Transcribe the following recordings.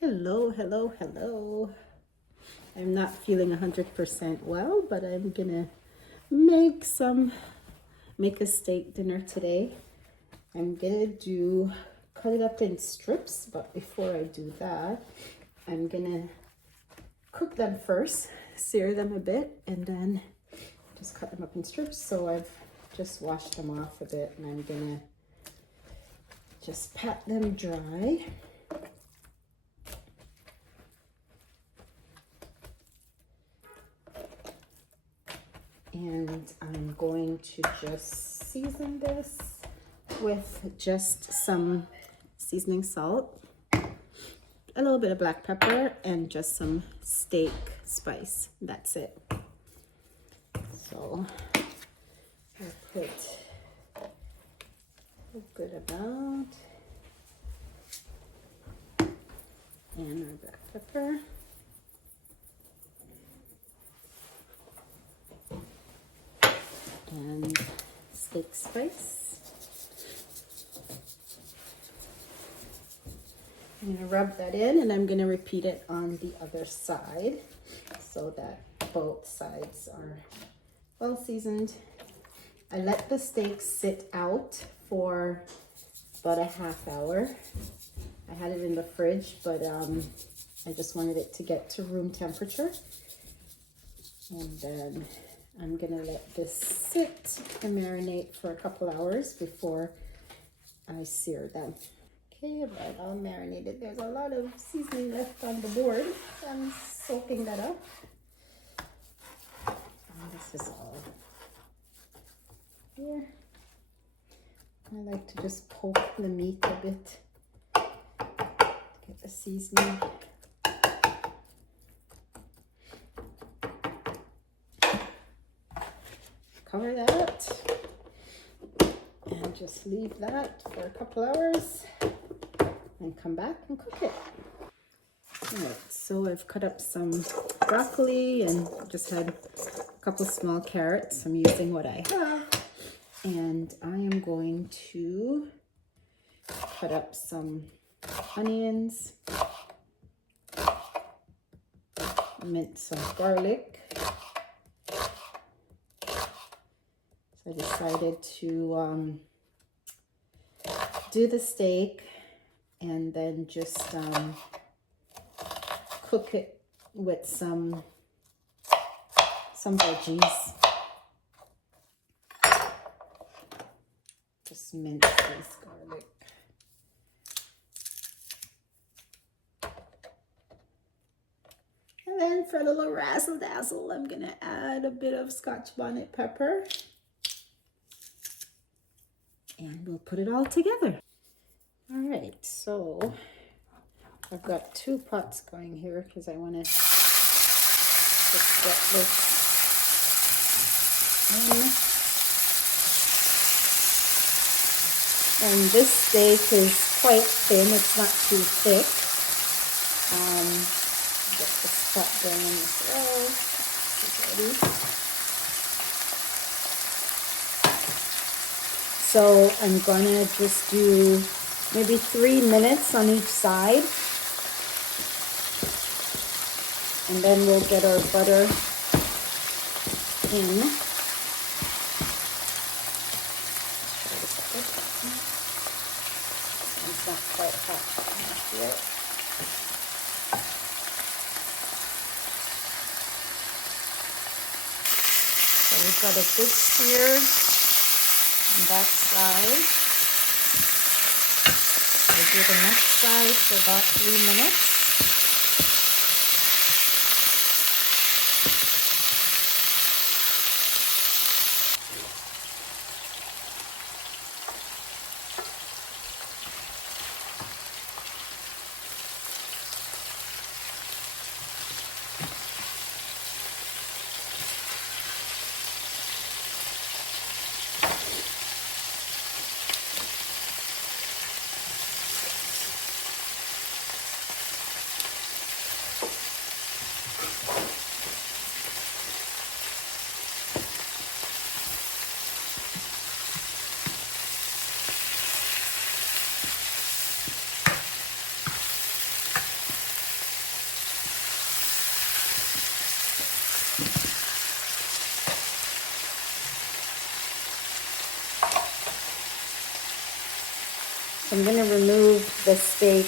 Hello, hello, hello. I'm not feeling 100% well, but I'm gonna make a steak dinner today. I'm gonna cut it up in strips, but before I do that, I'm gonna cook them first, sear them a bit, and then just cut them up in strips. So I've just washed them off a bit, and I'm gonna just pat them dry. And I'm going to just season this with just some seasoning salt, a little bit of black pepper, and just some steak spice. That's it. So I'll put a good amount, and our black pepper. And steak spice. I'm going to rub that in, and I'm going to repeat it on the other side so that both sides are well seasoned. I let the steak sit out for about a half hour. I had it in the fridge, but I just wanted it to get to room temperature. And then I'm gonna let this sit and marinate for a couple hours before I sear them. Okay, about all marinated. There's a lot of seasoning left on the board. So I'm soaking that up. And this is all here. I like to just poke the meat a bit to get the seasoning. Cover that and just leave that for a couple hours and come back and cook it. All right, so I've cut up some broccoli and just had a couple small carrots. I'm using what I have, and I am going to cut up some onions, mince some garlic. I decided to do the steak and then just cook it with some veggies. Just mince this garlic. And then for a little razzle dazzle, I'm gonna add a bit of Scotch bonnet pepper. And we'll put it all together. All right, so I've got 2 pots going here because I want to just get this in. And this steak is quite thin, it's not too thick. Get this pot going as well. It's ready. So I'm gonna just do maybe 3 minutes on each side. And then we'll get our butter in. It's not quite hot enough yet. So we've got a good sear on that side. We'll do the next side for about 3 minutes. So I'm going to remove the steak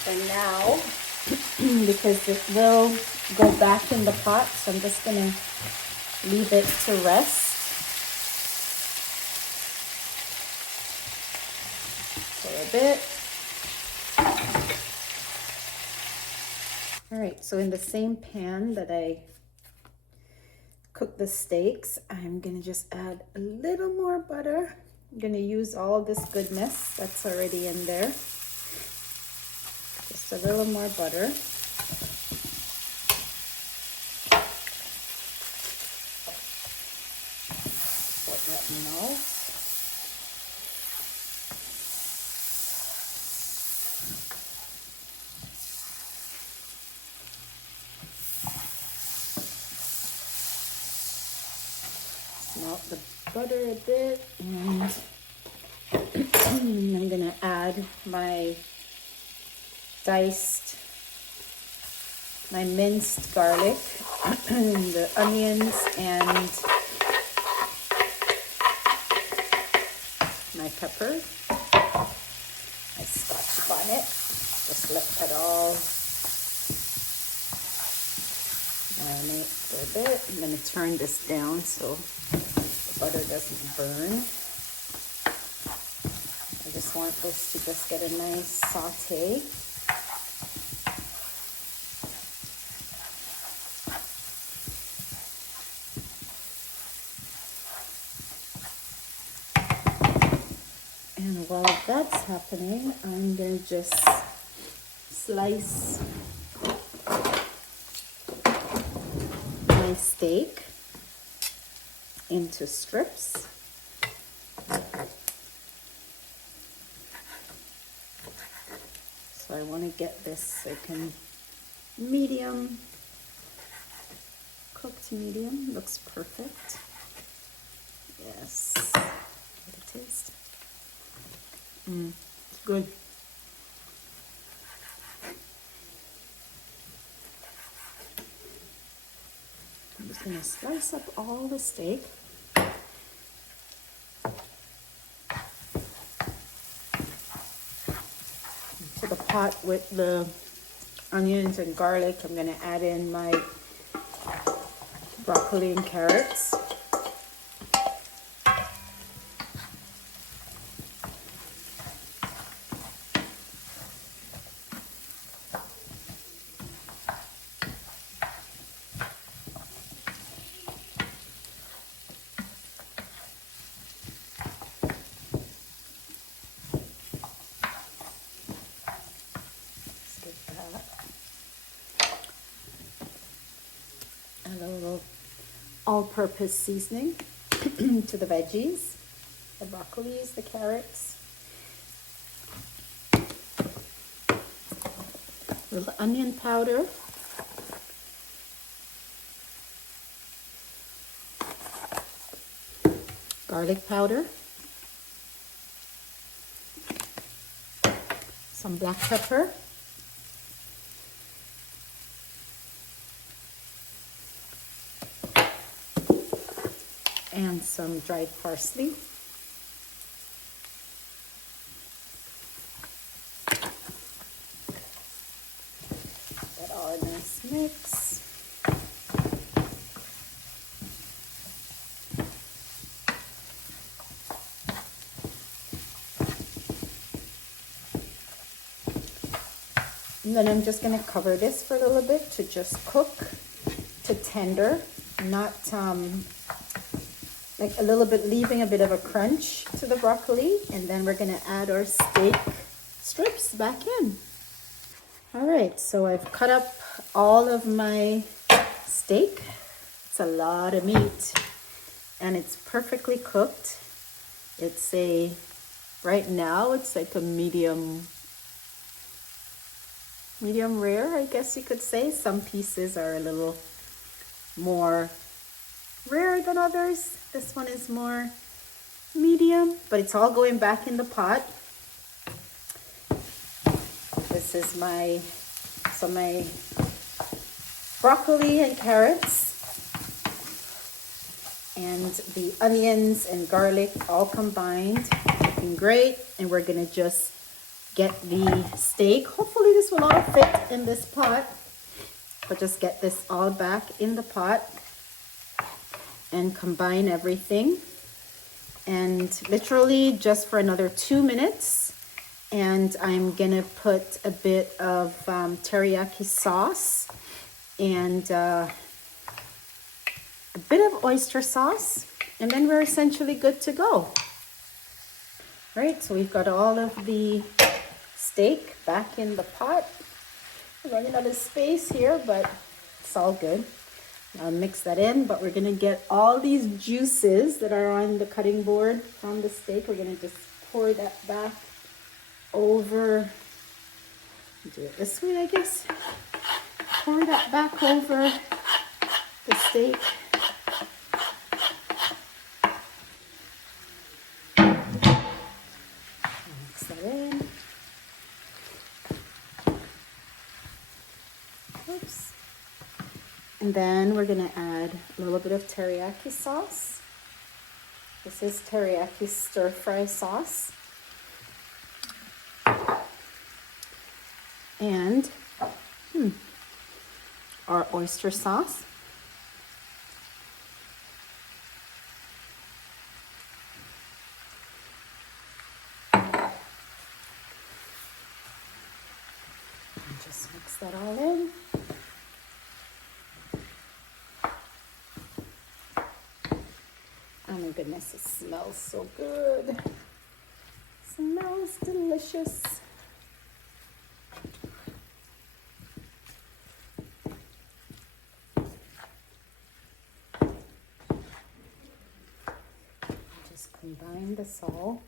for now because it will go back in the pot. So I'm just going to leave it to rest for a bit. All right, so in the same pan that I cook the steaks, I'm gonna just add a little more butter. I'm gonna use all this goodness that's already in there. Just a little more butter. Let that melt. Melt the butter a bit, and I'm gonna add my minced garlic, the onions, and my pepper, my Scotch bonnet. Just let that all marinate for a bit. I'm going to turn this down so the butter doesn't burn. I just want this to just get a nice saute. And while that's happening, I'm going to just slice my steak into strips. So I want to get this medium, cooked medium. Looks perfect. Yes. Get a taste. It's good. I'm just going to slice up all the steak. To the pot with the onions and garlic, I'm going to add in my broccoli and carrots. A little all-purpose seasoning to the veggies, the broccolis, the carrots, a little onion powder, garlic powder, some black pepper, and some dried parsley. Get all a nice mix. And then I'm just going to cover this for a little bit to just cook to tender, not like a little bit, leaving a bit of a crunch to the broccoli. And then we're going to add our steak strips back in. All right, so I've cut up all of my steak. It's a lot of meat and it's perfectly cooked. Right now it's like a medium rare, I guess you could say. Some pieces are a little more rare than others. This one is more medium, but it's all going back in the pot. This is my broccoli and carrots and the onions and garlic all combined with looking great. And we're gonna just get the steak. Hopefully this will all fit in this pot. But just get this all back in the pot and combine everything. And literally just for another 2 minutes. And I'm gonna put a bit of teriyaki sauce and a bit of oyster sauce. And then we're essentially good to go. Right, so we've got all of the steak back in the pot. We're running out of space here, but it's all good. I'll mix that in, but we're gonna get all these juices that are on the cutting board from the steak. We're gonna just pour that back over. Do it this way, I guess. Pour that back over the steak. Mix that in. Oops. And then we're gonna add a little bit of teriyaki sauce. This is teriyaki stir fry sauce. And our oyster sauce. And just mix that all in. Oh my goodness, it smells so good. Smells delicious. Just combine this all.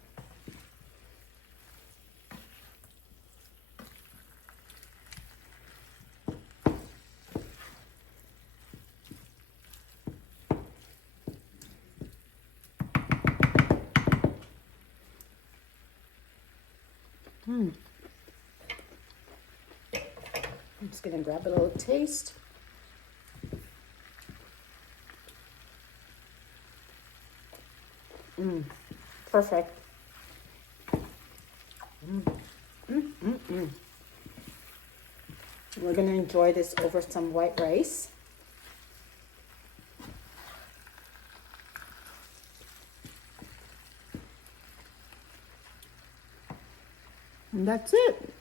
I'm just gonna grab a little taste. Perfect. We're gonna enjoy this over some white rice. And that's it.